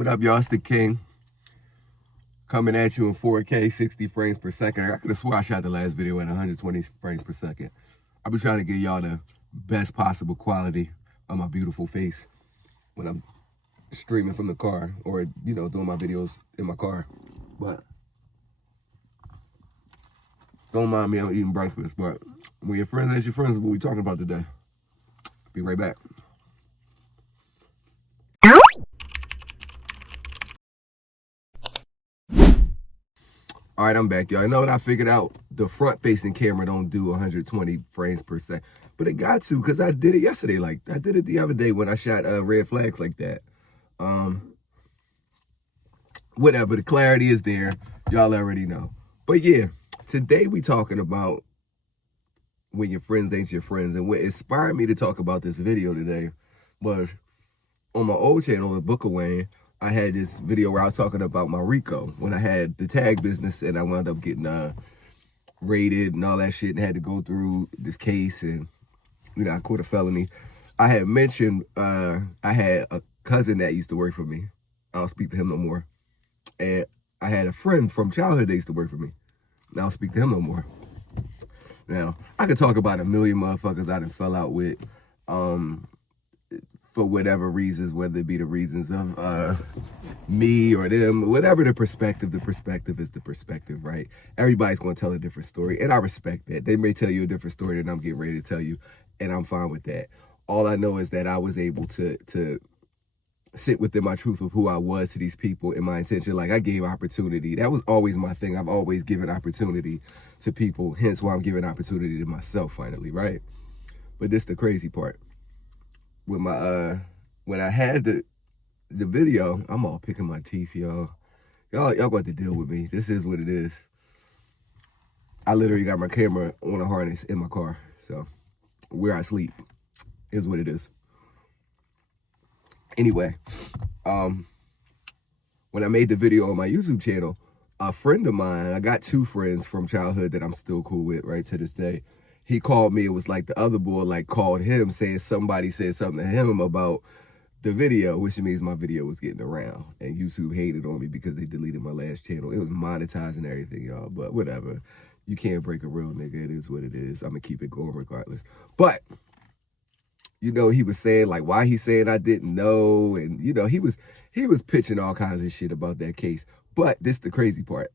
What up, y'all? It's the King. Coming at you in 4K, 60 frames per second. I could have swore I shot the last video at 120 frames per second. I've been trying to give y'all the best possible quality of my beautiful face when I'm streaming from the car or, you know, doing my videos in my car. But don't mind me, I'm eating breakfast. But when your friends ain't your friends, what we talking about today. Be right back. All right, I'm back, y'all. I know what I figured out. The front-facing camera don't do 120 frames per second, but it got to because I did it yesterday. Like I did it the other day when I shot red flags like that. Whatever, the clarity is there. Y'all already know. But yeah, today we talking about when your friends ain't your friends, and what inspired me to talk about this video today was on my old channel, the Book of Wayne. I had this video where I was talking about my Rico when I had the tag business and I wound up getting raided and all that shit and had to go through this case and, you know, I caught a felony. I had mentioned I had a cousin that used to work for me. I don't speak to him no more. And I had a friend from childhood that used to work for me. I don't speak to him no more. Now, I could talk about a million motherfuckers I done fell out with. For whatever reasons, whether it be the reasons of me or them, whatever the perspective is the perspective, right? Everybody's going to tell a different story, and I respect that. They may tell you a different story than I'm getting ready to tell you, and I'm fine with that. All I know is that I was able to sit within my truth of who I was to these people and my intention. Like, I gave opportunity. That was always my thing. I've always given opportunity to people, hence why I'm giving opportunity to myself finally, right? But this the crazy part. With my when I had the video, I'm all picking my teeth, y'all. Y'all got to deal with me. This is what it is. I literally got my camera on a harness in my car. So where I sleep is what it is. Anyway, when I made the video on my YouTube channel, a friend of mine, I got two friends from childhood that I'm still cool with right to this day. He called me. It was like the other boy like called him saying somebody said something to him about the video, which means my video was getting around. And YouTube hated on me because they deleted my last channel. It was monetized and everything, y'all. But whatever. You can't break a real nigga. It is what it is. I'm going to keep it going regardless. But, you know, he was saying like why he saying I didn't know. And, you know, he was pitching all kinds of shit about that case. But this is the crazy part.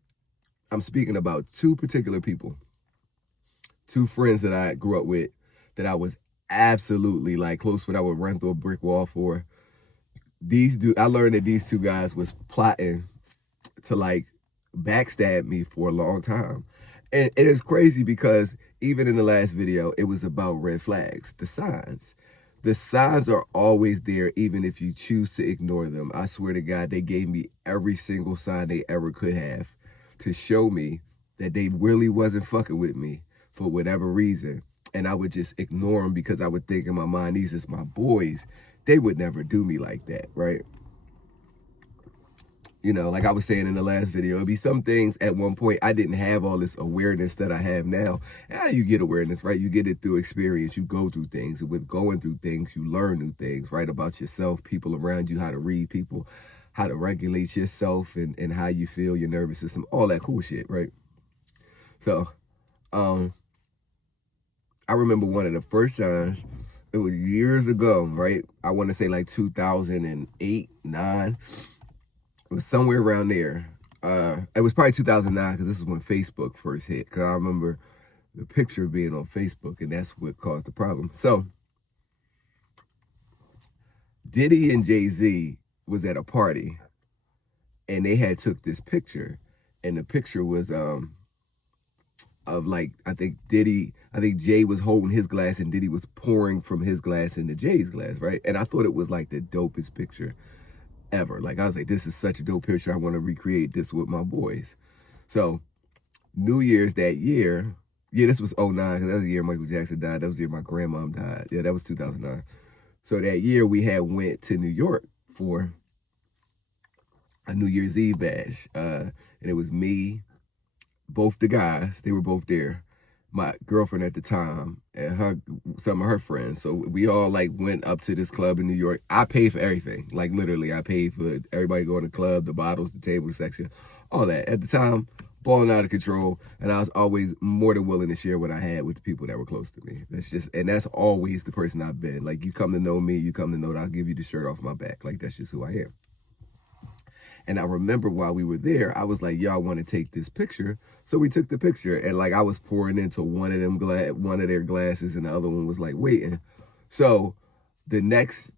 I'm speaking about two particular people. Two friends that I grew up with that I was absolutely like close with. I would run through a brick wall for. I learned that these two guys was plotting to like backstab me for a long time. And it is crazy because even in the last video, it was about red flags, the signs. The signs are always there, even if you choose to ignore them. I swear to God, they gave me every single sign they ever could have to show me that they really wasn't fucking with me for whatever reason. And I would just ignore them because I would think in my mind, these is my boys. They would never do me like that, right? You know, like I was saying in the last video, it'd be some things at one point I didn't have all this awareness that I have now. How do you get awareness, right? You get it through experience. You go through things. And with going through things, you learn new things, right? About yourself, people around you, how to read people, how to regulate yourself and how you feel, your nervous system, all that cool shit, right? So, I remember one of the first times, it was years ago, right? I want to say like 2008, 9. It was somewhere around there. It was probably 2009 because this is when Facebook first hit. Because I remember the picture being on Facebook and that's what caused the problem. So, Diddy and Jay-Z was at a party and they had took this picture. And the picture was of like, I think Jay was holding his glass and Diddy was pouring from his glass into Jay's glass, right? And I thought it was like the dopest picture ever. Like, I was like, this is such a dope picture. I want to recreate this with my boys. So, New Year's that year, yeah, this was 2009, because that was the year Michael Jackson died. That was the year my grandmom died. Yeah, that was 2009. So that year we had went to New York for a New Year's Eve bash. And it was me, both the guys, they were both there. my girlfriend at the time and some of her friends. So we all like went up to this club in New York. I paid for everything. Like literally, I paid for everybody going to the club, the bottles, the table section, all that. At the time, balling out of control, and I was always more than willing to share what I had with the people that were close to me. That's always the person I've been. Like, you come to know me, you come to know that I'll give you the shirt off my back. Like, that's just who I am. And I remember while we were there, I was like, y'all want to take this picture? So we took the picture, and like I was pouring into one of their glasses, and the other one was like waiting. So the next,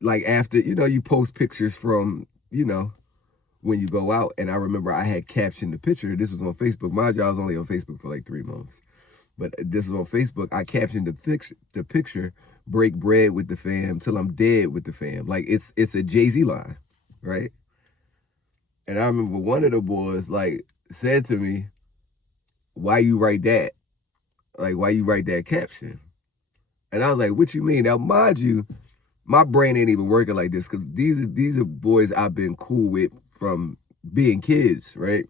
like after, you post pictures from, when you go out, and I remember I had captioned the picture. This was on Facebook. Mind you, I was only on Facebook for like 3 months, but this was on Facebook. I captioned the picture, break bread with the fam till I'm dead with the fam. Like it's a Jay-Z line, right? And I remember one of the boys like said to me, why you write that? Like, why you write that caption? And I was like, what you mean? Now, mind you, my brain ain't even working like this, because these are boys I've been cool with from being kids, right?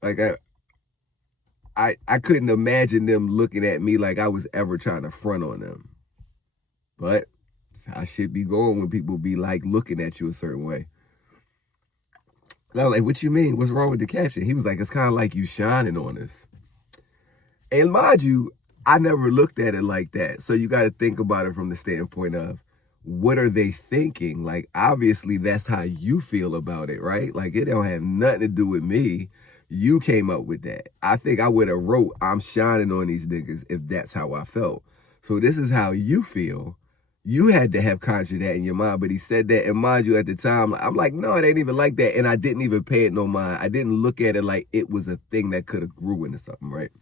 Like I couldn't imagine them looking at me like I was ever trying to front on them. But I should be going when people be like looking at you a certain way. And I was like, what you mean? What's wrong with the caption? He was like, it's kind of like you shining on us. And mind you, I never looked at it like that. So you got to think about it from the standpoint of, what are they thinking? Like, obviously, that's how you feel about it, right? Like, it don't have nothing to do with me. You came up with that. I think I would have wrote, I'm shining on these niggas, if that's how I felt. So this is how you feel. You had to have conjured that in your mind, but he said that, and mind you, at the time, I'm like, no, it ain't even like that, and I didn't even pay it no mind. I didn't look at it like it was a thing that could have grew into something, right?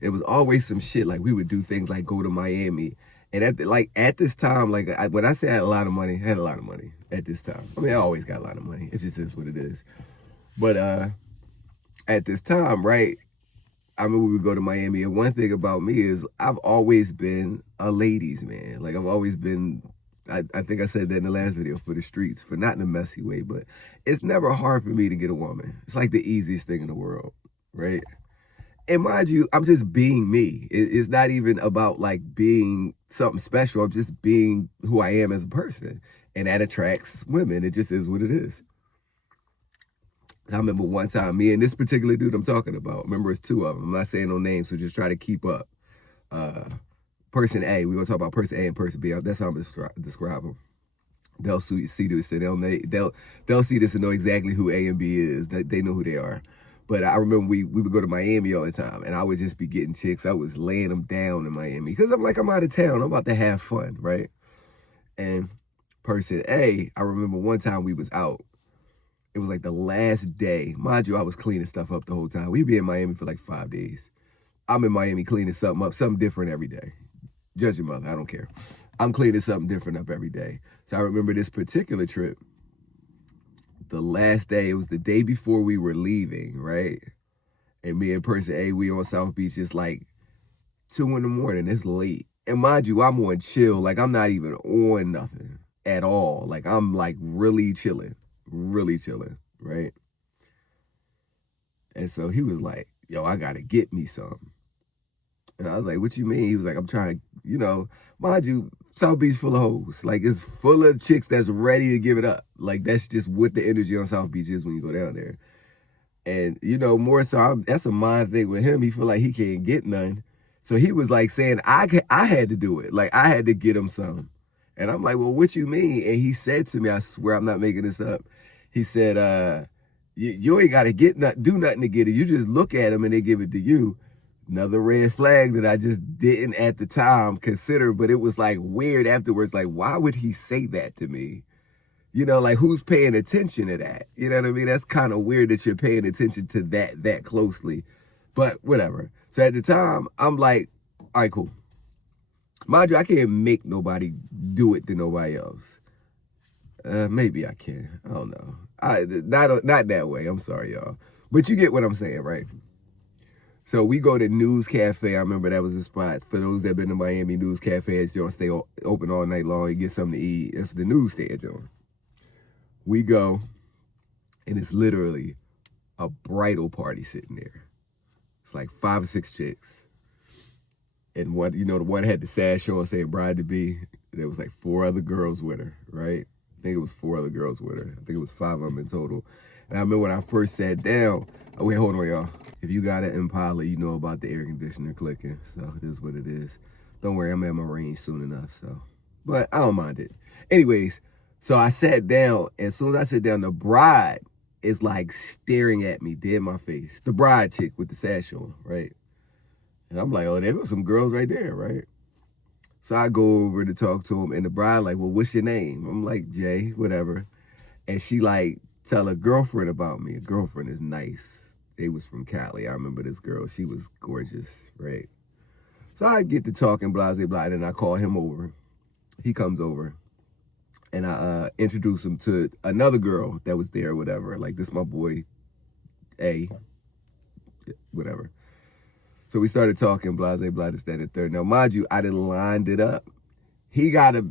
It was always some shit, like we would do things like go to Miami, and at this time, like when I say I had a lot of money, I had a lot of money at this time. I mean, I always got a lot of money. It just is what it is. But at this time, right, I remember we would go to Miami, and one thing about me is I've always been a ladies' man. Like, I've always been, I think I said that in the last video, for the streets, for not in a messy way, but it's never hard for me to get a woman. It's like the easiest thing in the world, right? And mind you, I'm just being me. It's not even about like being something special. I'm just being who I am as a person, and that attracts women. It just is what it is. I remember one time, me and this particular dude I'm talking about, remember it's 2 of them. I'm not saying no names, so just try to keep up. Person A, we're going to talk about person A and person B. That's how I'm going to describe them. They'll see this, and they'll see this and know exactly who A and B is. They know who they are. But I remember we would go to Miami all the time, and I would just be getting chicks. I was laying them down in Miami, because I'm like, I'm out of town. I'm about to have fun, right? And person A, I remember one time we was out. It was like the last day. Mind you, I was cleaning stuff up the whole time. We'd be in Miami for like 5 days. I'm in Miami cleaning something up, something different every day. Judge your mother, I don't care. I'm cleaning something different up every day. So I remember this particular trip. The last day, it was the day before we were leaving, right? And me and person A, we on South Beach. It's like 2 in the morning. It's late. And mind you, I'm on chill. Like, I'm not even on nothing at all. Like, I'm like really chilling, right? And so he was like, yo, I got to get me some. And I was like, what you mean? He was like, I'm trying to, mind you, South Beach full of hoes. Like, it's full of chicks that's ready to give it up. Like, that's just what the energy on South Beach is when you go down there. And, more so, that's a mind thing with him. He feel like he can't get none. So he was like saying, I had to do it. Like, I had to get him some. And I'm like, well, what you mean? And he said to me, I swear I'm not making this up. He said, you ain't got to do nothing to get it. You just look at them and they give it to you. Another red flag that I just didn't at the time consider, but it was like weird afterwards. Like, why would he say that to me? Like, who's paying attention to that? You know what I mean? That's kind of weird that you're paying attention to that closely, but whatever. So at the time, I'm like, all right, cool. Mind you, I can't make nobody do it to nobody else. Maybe I can. I don't know. Not that way. I'm sorry, y'all. But you get what I'm saying, right? So we go to News Cafe. I remember that was the spot. For those that been to Miami, News Cafe is, stay open all night long. You get something to eat. It's the newsstand, John. We go, and it's literally a bridal party sitting there. It's like 5 or 6 chicks. And one, the one had the sash on saying bride to be. There was like 4 other girls with her, right? I think it was 4 other girls with her. I think it was 5 of them in total. And I remember when I first sat down, oh wait, hold on, y'all. If you got an Impala, you know about the air conditioner clicking. So it is what it is. Don't worry, I'm at my range soon enough, so. But I don't mind it. Anyways, so I sat down, and as soon as I sat down, the bride is like staring at me dead in my face. The bride chick with the sash on, right? And I'm like, oh, there go some girls right there, right? So I go over to talk to him, and the bride like, well, what's your name? I'm like, Jay, whatever. And she like tell a girlfriend about me. A girlfriend is nice. They was from Cali. I remember this girl. She was gorgeous, right? So I get to talking, blah, blah, blah, and then I call him over. He comes over, and I introduce him to another girl that was there or whatever. Like, this my boy, A, whatever. So we started talking, blah, blah, blah, this, that, and the third. Now, mind you, I done lined it up. He gotta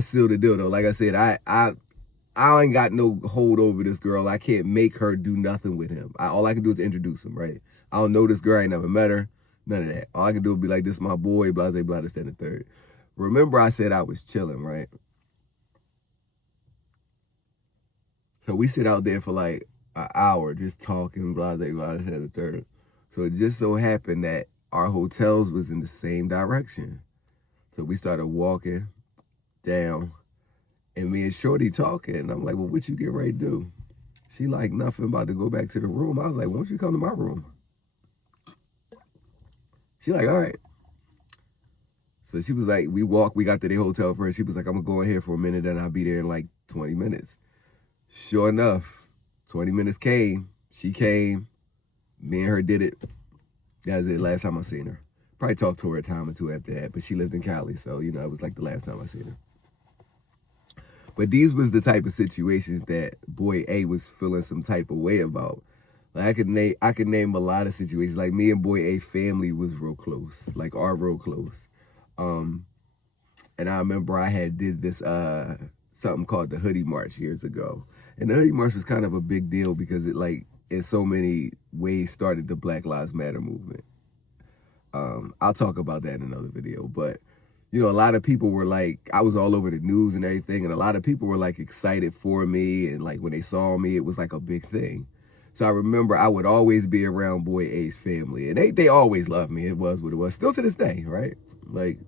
seal the deal, though. Like I said, I ain't got no hold over this girl. I can't make her do nothing with him. All I can do is introduce him, right? I don't know this girl. I ain't never met her. None of that. All I can do is be like, this is my boy, blah, blah, blah, this, that, and the third. Remember I said I was chilling, right? So we sit out there for like an hour just talking, blah, blah, blah, this, that, and the third. So it just so happened that our hotels was in the same direction. So we started walking down, and me and Shorty talking. And I'm like, well, what you getting ready to do? She like, nothing, about to go back to the room. I was like, why don't you come to my room? She like, all right. So she was like, we got to the hotel first. She was like, I'm going to go in here for a minute, and I'll be there in like 20 minutes. Sure enough, 20 minutes came. She came. Me and her did it. That was it, last time I seen her. Probably talked to her a time or two after that, but she lived in Cali, so, it was like the last time I seen her. But these was the type of situations that boy A was feeling some type of way about. Like, I could name a lot of situations. Like, me and boy A family was real close, like, are real close. And I remember I had did this something called the Hoodie March years ago. And the Hoodie March was kind of a big deal because it, like, in so many ways started the Black Lives Matter movement. I'll talk about that in another video. But, a lot of people were like, I was all over the news and everything, and a lot of people were like excited for me, and like when they saw me, it was like a big thing. So I remember I would always be around boy A's family, and they always loved me. It was what it was. Still to this day, right? Like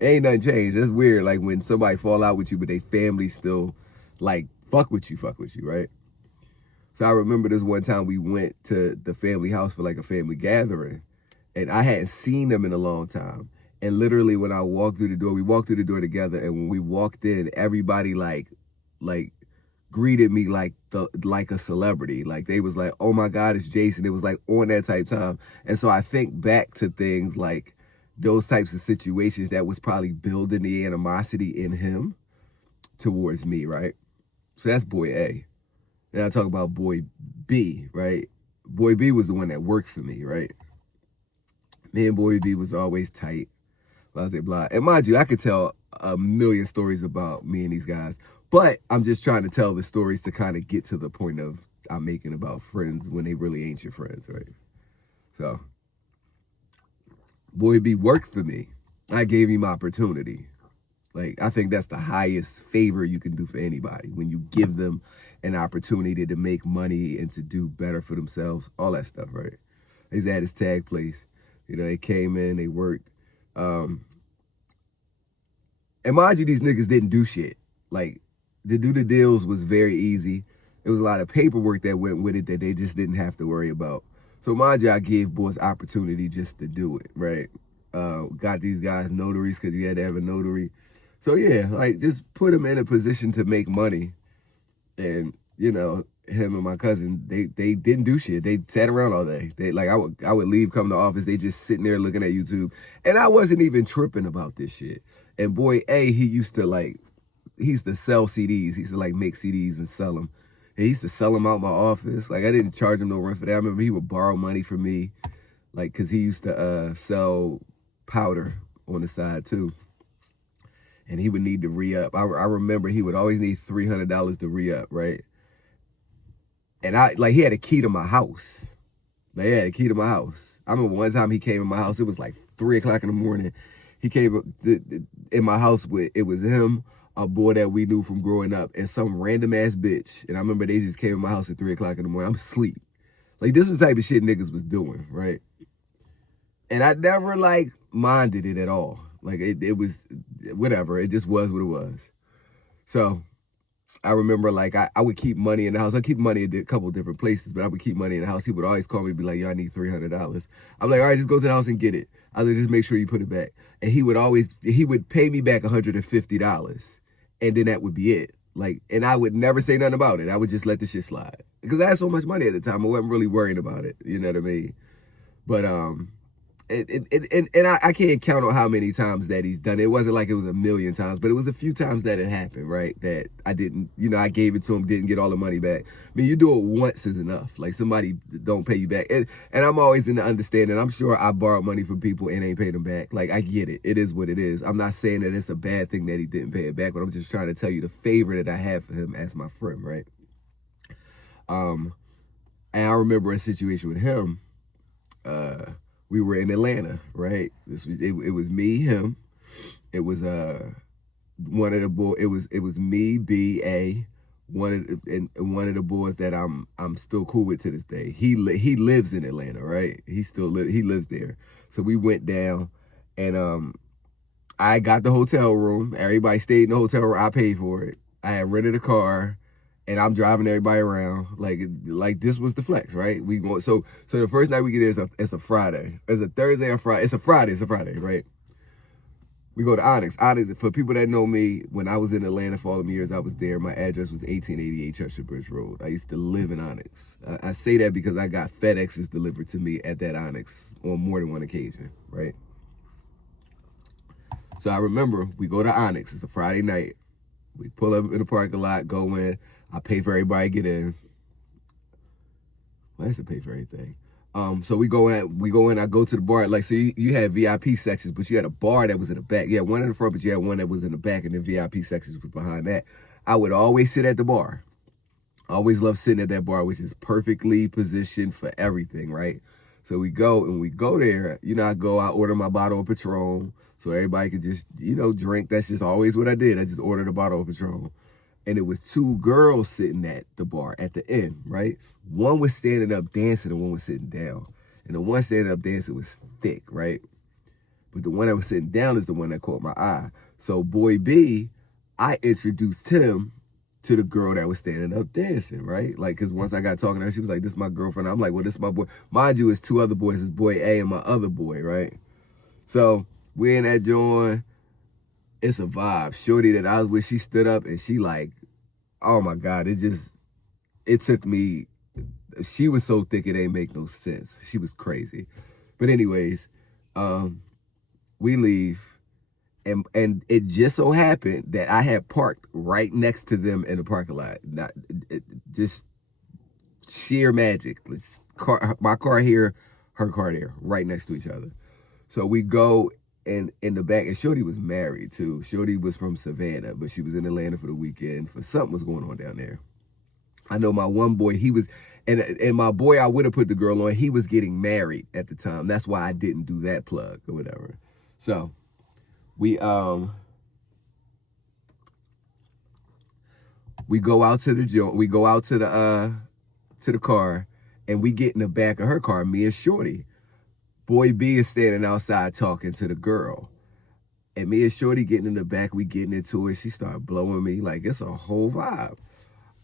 ain't nothing changed. It's weird, like when somebody fall out with you, but they family still like fuck with you, right? So I remember this one time we went to the family house for like a family gathering, and I hadn't seen them in a long time. And literally when I walked through the door, we walked through the door together, and when we walked in, everybody like greeted me like a celebrity. Like, they was like, oh my God, it's Jason. It was like on that type time. And so I think back to things like those types of situations that was probably building the animosity in him towards me, right? So that's boy A. Then I talk about boy B, right? Boy B was the one that worked for me, right? Me and boy B was always tight. Blah, blah, blah. And mind you, I could tell a million stories about me and these guys, but I'm just trying to tell the stories to kind of get to the point of I'm making about friends when they really ain't your friends, right? So, boy B worked for me. I gave him opportunity. Like, I think that's the highest favor you can do for anybody, when you give them an opportunity to make money and to do better for themselves, all that stuff, right? He's at his tag place. They came in, they worked. And mind you, these niggas didn't do shit. Like, to do the deals was very easy. There was a lot of paperwork that went with it that they just didn't have to worry about. So mind you, I gave boys opportunity just to do it, right? Got these guys notaries because you had to have a notary. So yeah, like, just put them in a position to make money. And, him and my cousin, they didn't do shit. They sat around all day. I would leave, come to the office, they just sitting there looking at YouTube. And I wasn't even tripping about this shit. And boy A, he used to sell CDs. He used to like make CDs and sell them. And he used to sell them out my office. Like, I didn't charge him no rent for that. I remember he would borrow money from me, like, cause he used to sell powder on the side too. And he would need to re-up. I remember he would always need $300 to re-up, right? And he had a key to my house. They had a key to my house. I remember one time he came in my house. It was like 3 o'clock in the morning. He came in my house with, it was him, a boy that we knew from growing up, and some random ass bitch. And I remember they just came in my house at 3 o'clock in the morning. I'm asleep. Like, this was the type of shit niggas was doing, right? And I never, like, minded it at all. Like, it was, whatever. It just was what it was. So, I remember, like, I would keep money in the house. I keep money at a couple of different places, but I would keep money in the house. He would always call me and be like, yo, I need $300. I'm like, all right, just go to the house and get it. I was like, just make sure you put it back. And he would pay me back $150. And then that would be it. Like, and I would never say nothing about it. I would just let the shit slide. Because I had so much money at the time, I wasn't really worrying about it. You know what I mean? But, I can't count on how many times that he's done it. It wasn't like it was a million times, but it was a few times that it happened, right? That I didn't, I gave it to him, didn't get all the money back. I mean, you do it once is enough. Like, somebody don't pay you back. And I'm always in the understanding. I'm sure I borrowed money from people and ain't paid them back. Like, I get it. It is what it is. I'm not saying that it's a bad thing that he didn't pay it back, but I'm just trying to tell you the favor that I have for him as my friend, right? And I remember a situation with him. We were in Atlanta, right? It was me, him. It was one of the boys. It was me, B.A. One of the boys that I'm still cool with to this day. He lives in Atlanta, right? He lives there. So we went down, and I got the hotel room. Everybody stayed in the hotel room. I paid for it. I had rented a car. And I'm driving everybody around like this was the flex, right? We going so the first night we get there, it's a Friday. It's a Thursday or Friday. It's a Friday, right? We go to Onyx. Onyx, for people that know me, when I was in Atlanta for all the years I was there, my address was 1888 Chester Bridge Road. I used to live in Onyx. I say that because I got FedExes delivered to me at that Onyx on more than one occasion, right? So I remember we go to Onyx. It's a Friday night. We pull up in the parking lot, go in. I pay for everybody to get in. Well, I used to pay for everything. So we go in, I go to the bar. Like, so you had VIP sections, but you had a bar that was in the back. You had one in the front, but you had one that was in the back, and then VIP sections was behind that. I would always sit at the bar. I always loved sitting at that bar, which is perfectly positioned for everything, right? So we go there. I order my bottle of Patron so everybody could just, drink. That's just always what I did. I just ordered a bottle of Patron. And it was two girls sitting at the bar at the end, right? One was standing up dancing and one was sitting down. And the one standing up dancing was thick, right? But the one that was sitting down is the one that caught my eye. So boy B, I introduced him to the girl that was standing up dancing, right? Like, because once I got talking to her, she was like, this is my girlfriend. I'm like, well, this is my boy. Mind you, it's two other boys. It's boy A and my other boy, right? So we're in that joint. It's a vibe. Shorty that I was with, she stood up and she like, oh my God, it took me, she was so thick it ain't make no sense. She was crazy. But anyways, we leave and it just so happened that I had parked right next to them in the parking lot. Just sheer magic. My car here, her car there, right next to each other. So we go, and in the back, and Shorty was married too. Shorty was from Savannah, but she was in Atlanta for the weekend for something was going on down there. I know my one boy, he was, and my boy I would have put the girl on, he was getting married at the time. That's why I didn't do that plug or whatever. So we go out to the joint, we go out to the car, and we get in the back of her car, me and Shorty. Boy B is standing outside talking to the girl. And me and Shorty getting in the back, we getting into it. She started blowing me like it's a whole vibe.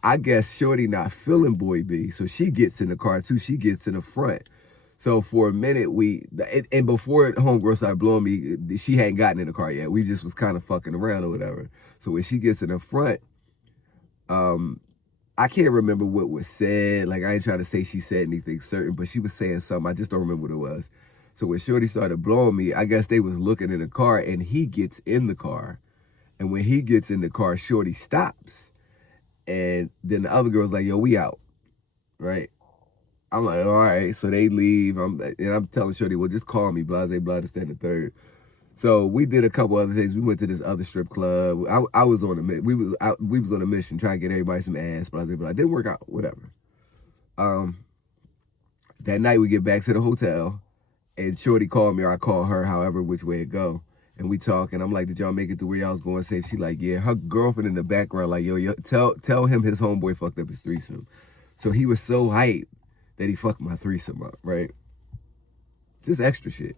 I guess Shorty not feeling Boy B, so she gets in the car too. She gets in the front. So for a minute, and before homegirl started blowing me, she hadn't gotten in the car yet. We just was kind of fucking around or whatever. So when she gets in the front, I can't remember what was said. Like, I ain't trying to say she said anything certain, but she was saying something. I just don't remember what it was. So when Shorty started blowing me, I guess they was looking in the car, and he gets in the car. And when he gets in the car, Shorty stops. And then the other girl's like, yo, we out, right? I'm like, all right. So they leave. I'm telling Shorty, well, just call me, blase, blah, this, that, and the third. So we did a couple other things. We went to this other strip club. I was on a we was on a mission trying to get everybody some ass, blah, blah, blah. It didn't work out, whatever. That night we get back to the hotel, and Shorty called me, or I call her, however which way it go. And we talk, and I'm like, did y'all make it to where y'all was going safe? She like, yeah. Her girlfriend in the background like, yo, tell him his homeboy fucked up his threesome. So he was so hyped that he fucked my threesome up, right? Just extra shit.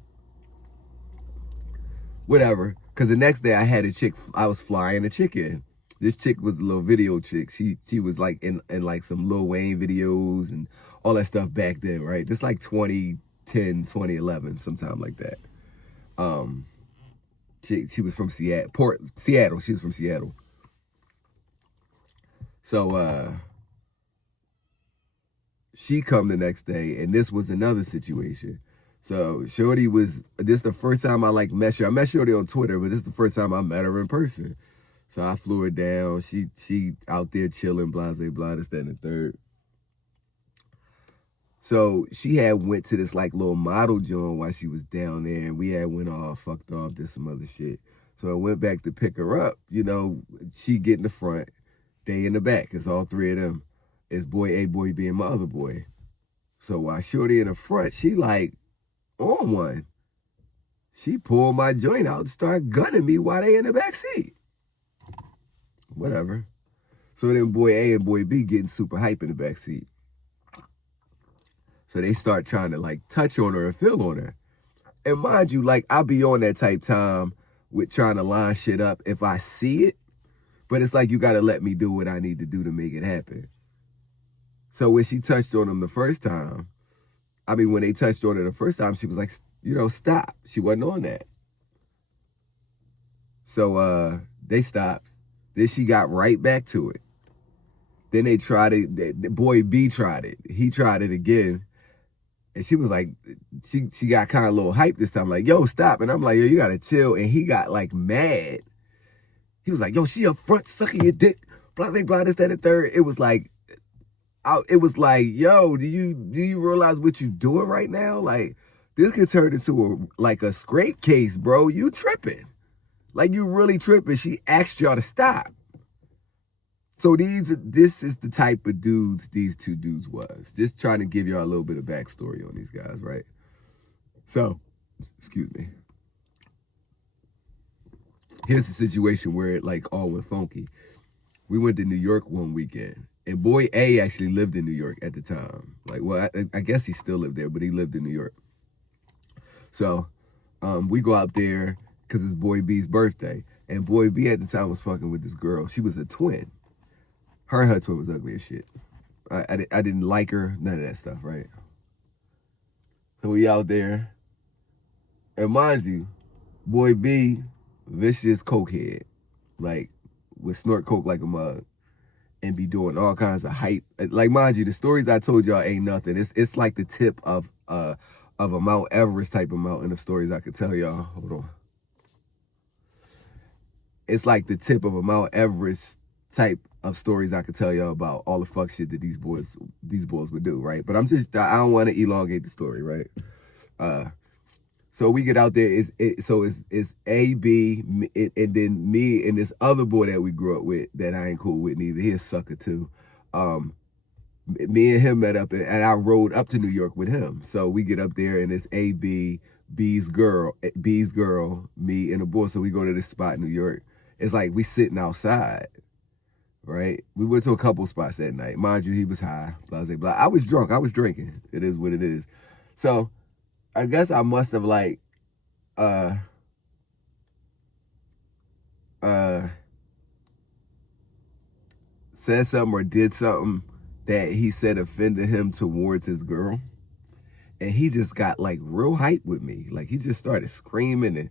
Whatever. Because the next day I was flying a chick in. This chick was a little video chick. She was like in like some Lil Wayne videos and all that stuff back then, right? This like 2010, 2011, sometime like that. She was from Seattle. She was from Seattle. So she come the next day, and this was another situation. So Shorty this the first time I like met her. I met Shorty on Twitter, but this is the first time I met her in person. So I flew her down. She out there chilling, blah, blah, blah, this, that, and the third. So she had went to this like little model joint while she was down there, and we had went all fucked off, did some other shit. So I went back to pick her up. You know, she get in the front, they in the back. It's all three of them. It's boy A, boy B, and my other boy. So while Shorty in the front, she like on one. She pulled my joint out and started gunning me while they in the back seat. Whatever. So then boy A and boy B getting super hype in the back seat. So they start trying to like touch on her and feel on her. And mind you, like I be on that type time with trying to line shit up if I see it. But it's like you gotta let me do what I need to do to make it happen. So when she touched on him the first time, when they touched on her the first time, she was like, you know, stop. She wasn't on that. So they stopped. Then she got right back to it. Then they tried it. The boy B tried it. He tried it again. And she was like, she got kind of a little hyped this time, like, yo, stop. And I'm like, yo, you gotta chill. And he got like mad. He was like, yo, she up front sucking your dick, blah, blah, blah, this, that, and the third. It was like, yo, do you realize what you doing right now? Like, this could turn into a scrape case, bro. You tripping. Like, you really tripping. She asked y'all to stop. So this is the type of dudes these two dudes was. Just trying to give y'all a little bit of backstory on these guys, right? So, excuse me. Here's the situation where it like all went funky. We went to New York one weekend, and boy A actually lived in New York at the time. Like, well, I guess he still lived there, but he lived in New York. So, we go out there because it's boy B's birthday, and boy B at the time was fucking with this girl. She was a twin. Her twin was ugly as shit. I didn't like her, none of that stuff, right? So we out there. And mind you, boy B, vicious cokehead. Like, would snort coke like a mug. And be doing all kinds of hype. Like, mind you, the stories I told y'all ain't nothing. It's like the tip of a Mount Everest type of mountain of stories I could tell y'all. Hold on. It's like the tip of a Mount Everest type of stories I could tell y'all about all the fuck shit that these boys would do, right? But I don't want to elongate the story, right? So we get out there, it's A, B, and then me and this other boy that we grew up with that I ain't cool with neither. He a sucker too. Me and him met up, and I rode up to New York with him. So we get up there, and it's A, B, B's girl, me, and a boy. So we go to this spot in New York. It's like we sitting outside. Right? We went to a couple spots that night. Mind you, he was high. Blah, blah, blah. I was drunk. I was drinking. It is what it is. So, I guess I must have like, said something or did something that he said offended him towards his girl. And he just got like real hype with me. Like, he just started screaming and,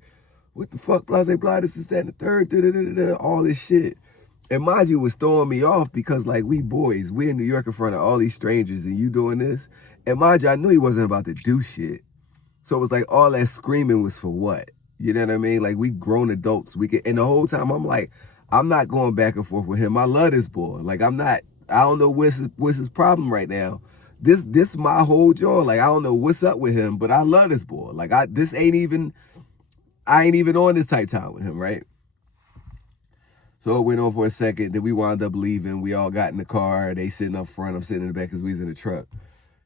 what the fuck, blah, blah, blah, this is that and the third, da, da, da, da, all this shit. And mind you, it was throwing me off because, like, we boys, we in New York in front of all these strangers and you doing this. And mind you, I knew he wasn't about to do shit. So it was like all that screaming was for what? You know what I mean? Like, we grown adults. And the whole time I'm like, I'm not going back and forth with him. I love this boy. Like, I don't know what's his problem right now. This my whole joy. Like, I don't know what's up with him, but I love this boy. Like, I ain't even on this type time with him, right? So it went on for a second. Then we wound up leaving. We all got in the car. They sitting up front. I'm sitting in the back because we was in the truck.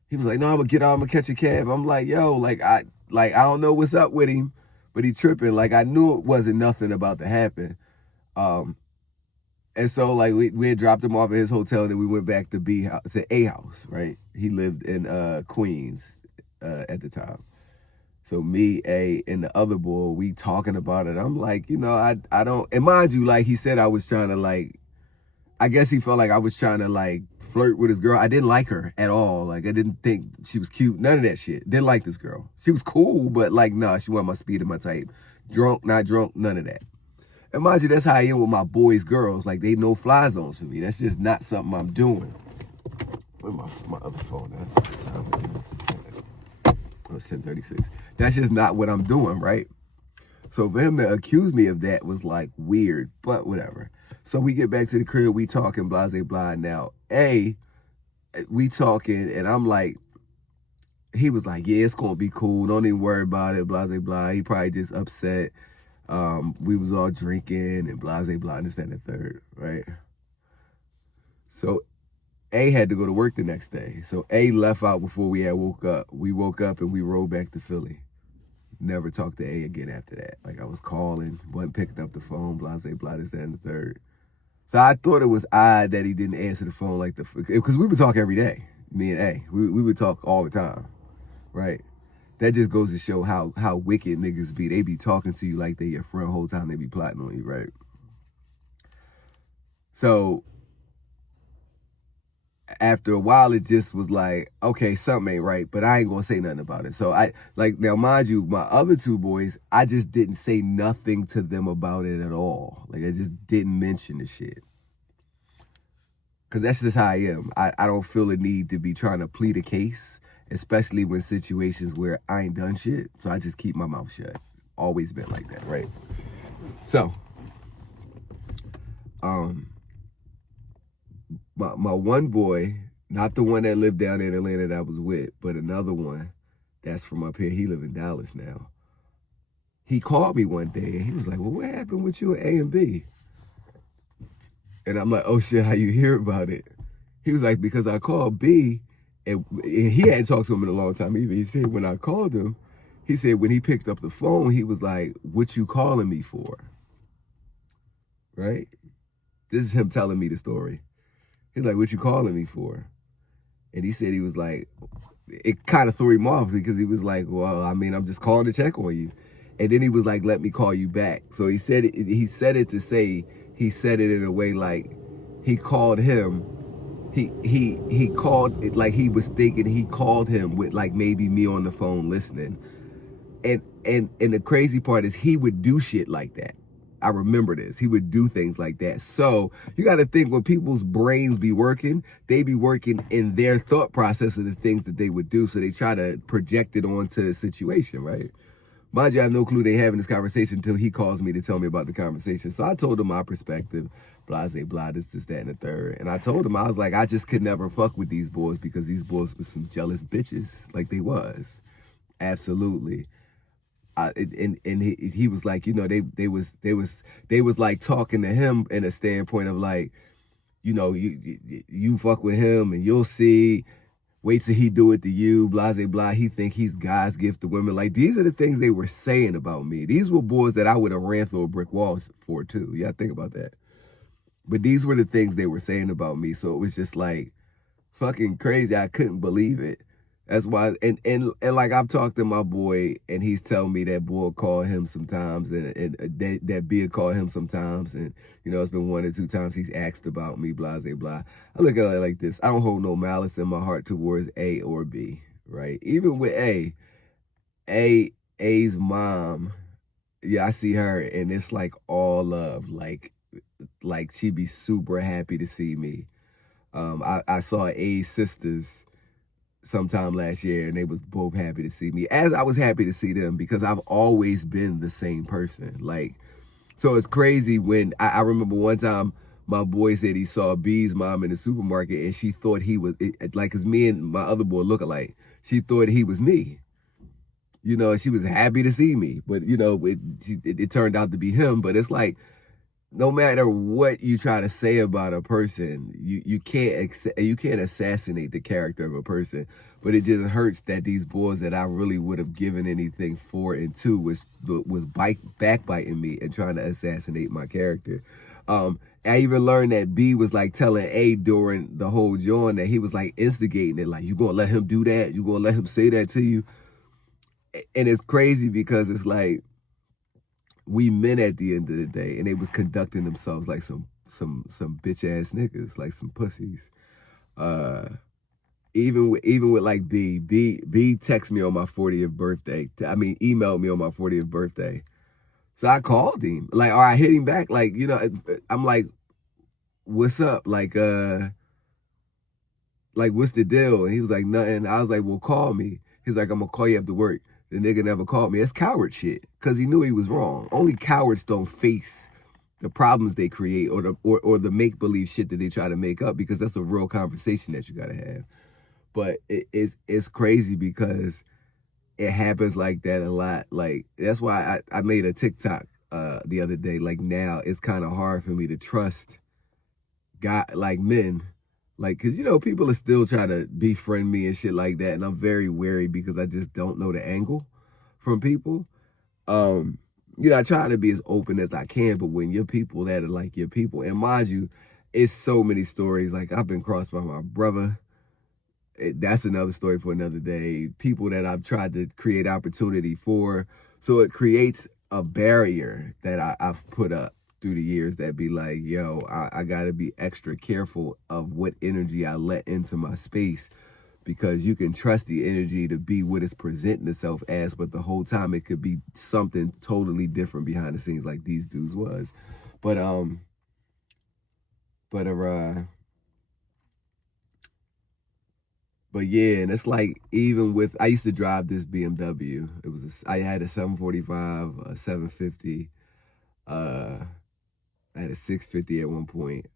He was like, no, I'm gonna get out, I'm gonna catch a cab. I'm like, yo, I don't know what's up with him, but he tripping. Like I knew it wasn't nothing about to happen. Um, and so like we had dropped him off at his hotel, and then we went back to A house, right? He lived in Queens at the time. So me, A, and the other boy, we talking about it. I'm like, I don't, and mind you, like he said I was trying to like, I guess he felt like I was trying to like flirt with his girl. I didn't like her at all. Like I didn't think she was cute. None of that shit. Didn't like this girl. She was cool, but like, nah, she wasn't my speed and my type. Drunk, not drunk, none of that. And mind you, that's how I am with my boys, girls. Like they no fly zones for me. That's just not something I'm doing. Where's my other phone? That's the time it is. Oh, it's 10:36. That's just not what I'm doing, right? So for him to accuse me of that was like weird, but whatever. So we get back to the crib, we talking, blah, blah, blah. Now, we talking, and I'm like, he was like, yeah, it's gonna be cool. Don't even worry about it, blah, blah, blah. He probably just upset. We was all drinking and blah, blah, blah, and this, that, and the third, right? So A had to go to work the next day. So A left out before we had woke up. We woke up and we rode back to Philly. Never talked to A again after that. Like I was calling, wasn't picking up the phone, blah, blah, blah, this, that, and the third. So I thought it was odd that he didn't answer the phone like because we would talk every day, me and A. We would talk all the time, right? That just goes to show how wicked niggas be. They be talking to you like they your friend the whole time they be plotting on you, right? So after a while, it just was like, okay, something ain't right, but I ain't gonna say nothing about it. So now mind you, my other two boys, I just didn't say nothing to them about it at all. Like I just didn't mention the shit. Cause that's just how I am. I don't feel a need to be trying to plead a case, especially when situations where I ain't done shit. So I just keep my mouth shut. Always been like that, right? So, my one boy, not the one that lived down in Atlanta that I was with, but another one that's from up here. He live in Dallas now. He called me one day and he was like, well, what happened with you and A and B? And I'm like, oh shit, how you hear about it? He was like, because I called B and he hadn't talked to him in a long time either. He said, when I called him, he said, when he picked up the phone, he was like, what you calling me for? Right? This is him telling me the story. He's like, what you calling me for? And he said he was like, it kind of threw him off because he was like, well, I mean, I'm just calling to check on you. And then he was like, let me call you back. So he said it to say, he said it in a way like he called him. He called it like he was thinking he called him with like maybe me on the phone listening. And the crazy part is he would do shit like that. I remember this. He would do things like that. So you got to think when people's brains be working, they be working in their thought process of the things that they would do. So they try to project it onto a situation, right? Mind you, I have no clue they having this conversation until he calls me to tell me about the conversation. So I told him my perspective, blah, blah, this, that, and the third. And I told him, I was like, I just could never fuck with these boys because these boys were some jealous bitches. Like they was. Absolutely. And he was like, they was like talking to him in a standpoint of like, you fuck with him and you'll see, wait till he do it to you, blah, blah, blah. He think he's God's gift to women. Like these are the things they were saying about me. These were boys that I would have ran through a brick wall for too. Yeah, think about that. But these were the things they were saying about me. So it was just like fucking crazy. I couldn't believe it. That's why, and like I've talked to my boy, and he's telling me that boy called him sometimes, and that B called him sometimes, and it's been 1 or 2 times he's asked about me, blah, blah, blah. I look at it like this: I don't hold no malice in my heart towards A or B, right? Even with A's mom, yeah, I see her, and it's like all love, like she be super happy to see me. I saw A's sisters sometime last year, and they was both happy to see me, as I was happy to see them, because I've always been the same person. Like, so it's crazy when I remember one time my boy said he saw B's mom in the supermarket, and she thought he was like, cause me and my other boy look alike. She thought he was me. She was happy to see me, but it turned out to be him. But it's like no matter what you try to say about a person, you can't assassinate the character of a person. But it just hurts that these boys that I really would have given anything for and to was backbiting me and trying to assassinate my character. I even learned that B was like telling A during the whole joint that he was like instigating it, like, you gonna let him do that? You gonna let him say that to you? And it's crazy because it's like, we men at the end of the day, and they was conducting themselves like some bitch ass niggas, like some pussies. Uh, even with like B texted me on my 40th birthday. I mean, emailed me on my 40th birthday. So I called him, like, or I hit him back, like, I'm like, what's up, like what's the deal? And he was like, nothing. I was like, well, call me. He's like, I'm gonna call you after work. The nigga never called me. It's coward shit, because he knew he was wrong. Only cowards don't face the problems they create, or the make believe shit that they try to make up, because that's a real conversation that you gotta have. But it's crazy because it happens like that a lot. Like, that's why I made a TikTok the other day. Like, now it's kind of hard for me to trust like men, like, because people are still trying to befriend me and shit like that, and I'm very wary because I just don't know the angle from people. I try to be as open as I can, but when you're people that are like your people, and mind you, it's so many stories. Like, I've been crossed by my brother. That's another story for another day. People that I've tried to create opportunity for. So it creates a barrier that I've put up through the years that be like, yo, I got to be extra careful of what energy I let into my space, because you can trust the energy to be what it's presenting itself as, but the whole time it could be something totally different behind the scenes, like these dudes was. But but But yeah, and it's like, even with, I used to drive this BMW. I had a 745, a 750, I had a 650 at one point.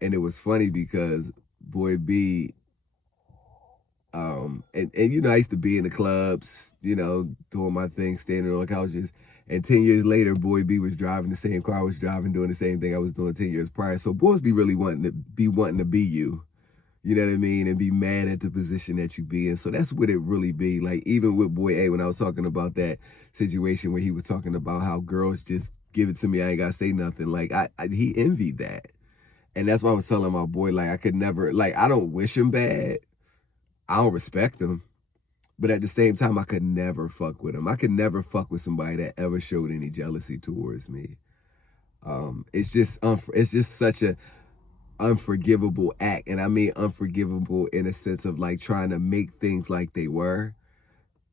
And it was funny because boy B, and I used to be in the clubs, doing my thing, standing on couches. And 10 years later, boy B was driving the same car I was driving, doing the same thing I was doing 10 years prior. So boys be really wanting to be you. You know what I mean? And be mad at the position that you be in. So that's what it really be. Like, even with boy A, when I was talking about that situation where he was talking about how girls just give it to me, I ain't gotta say nothing. Like, he envied that. And that's why I was telling my boy, like, I could never, like, I don't wish him bad. I don't respect him. But at the same time, I could never fuck with him. I could never fuck with somebody that ever showed any jealousy towards me. It's just such a unforgivable act. And I mean unforgivable in a sense of like trying to make things like they were.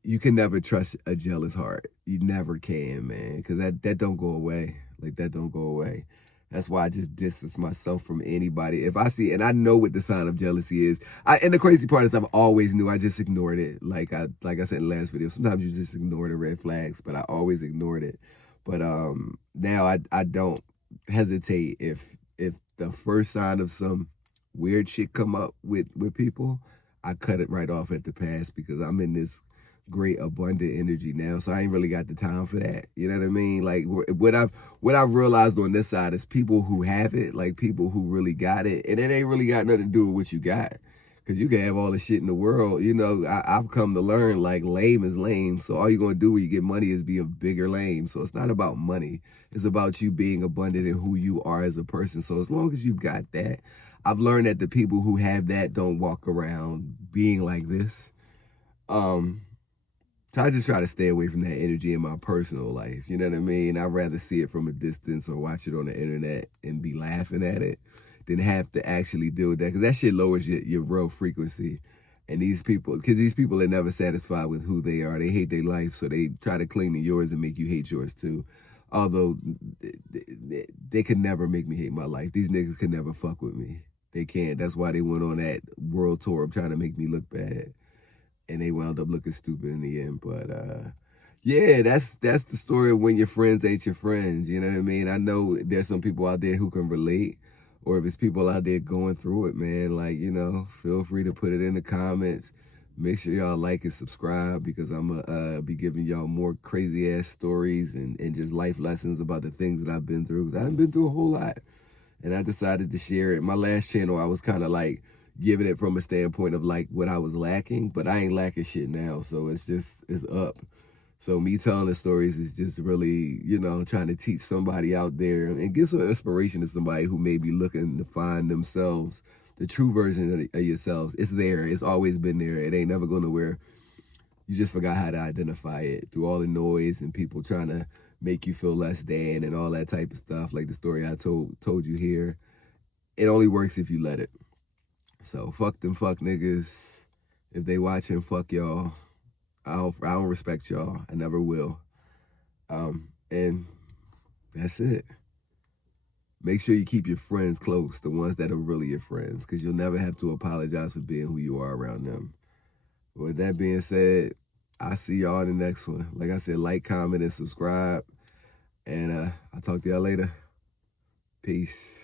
You can never trust a jealous heart. You never can, man, because that don't go away. Like, that don't go away. That's why I just distance myself from anybody. If I see, and I know what the sign of jealousy is. And the crazy part is, I've always knew. I just ignored it. Like I said in the last video, sometimes you just ignore the red flags, but I always ignored it. But now I don't hesitate if the first sign of some weird shit come up with people, I cut it right off at the pass, because I'm in this great abundant energy now, so I ain't really got the time for that. You know what I mean? Like, what I've realized on this side is people who have it, like people who really got it, and it ain't really got nothing to do with what you got, because you can have all the shit in the world. I've come to learn, like, lame is lame. So all you're gonna do when you get money is be a bigger lame. So it's not about money. It's about you being abundant in who you are as a person. So as long as you got that, I've learned that the people who have that don't walk around being like this. So I just try to stay away from that energy in my personal life. You know what I mean? I'd rather see it from a distance or watch it on the internet and be laughing at it than have to actually deal with that. Because that shit lowers your real frequency. And these people are never satisfied with who they are. They hate their life, so they try to cling to yours and make you hate yours too. Although they could never make me hate my life. These niggas could never fuck with me. They can't. That's why they went on that world tour of trying to make me look bad. And they wound up looking stupid in the end. But yeah, that's the story of when your friends ain't your friends. You know what I mean? I know there's some people out there who can relate, or if it's people out there going through it, man, like, feel free to put it in the comments. Make sure y'all like and subscribe because I'm going to be giving y'all more crazy ass stories and just life lessons about the things that I've been through. Because I've been through a whole lot. And I decided to share it. My last channel, I was kind of like giving it from a standpoint of like what I was lacking, but I ain't lacking shit now. So it's up. So me telling the stories is just really, trying to teach somebody out there and give some inspiration to somebody who may be looking to find themselves, the true version of yourselves. It's there. It's always been there. It ain't never going nowhere. You just forgot how to identify it through all the noise and people trying to make you feel less than and all that type of stuff. Like the story I told you here. It only works if you let it. So fuck them fuck niggas. If they watching, fuck y'all. I don't respect y'all. I never will. And that's it. Make sure you keep your friends close, the ones that are really your friends, because you'll never have to apologize for being who you are around them. With that being said, I'll see y'all in the next one. Like I said, like, comment, and subscribe. And I'll talk to y'all later. Peace.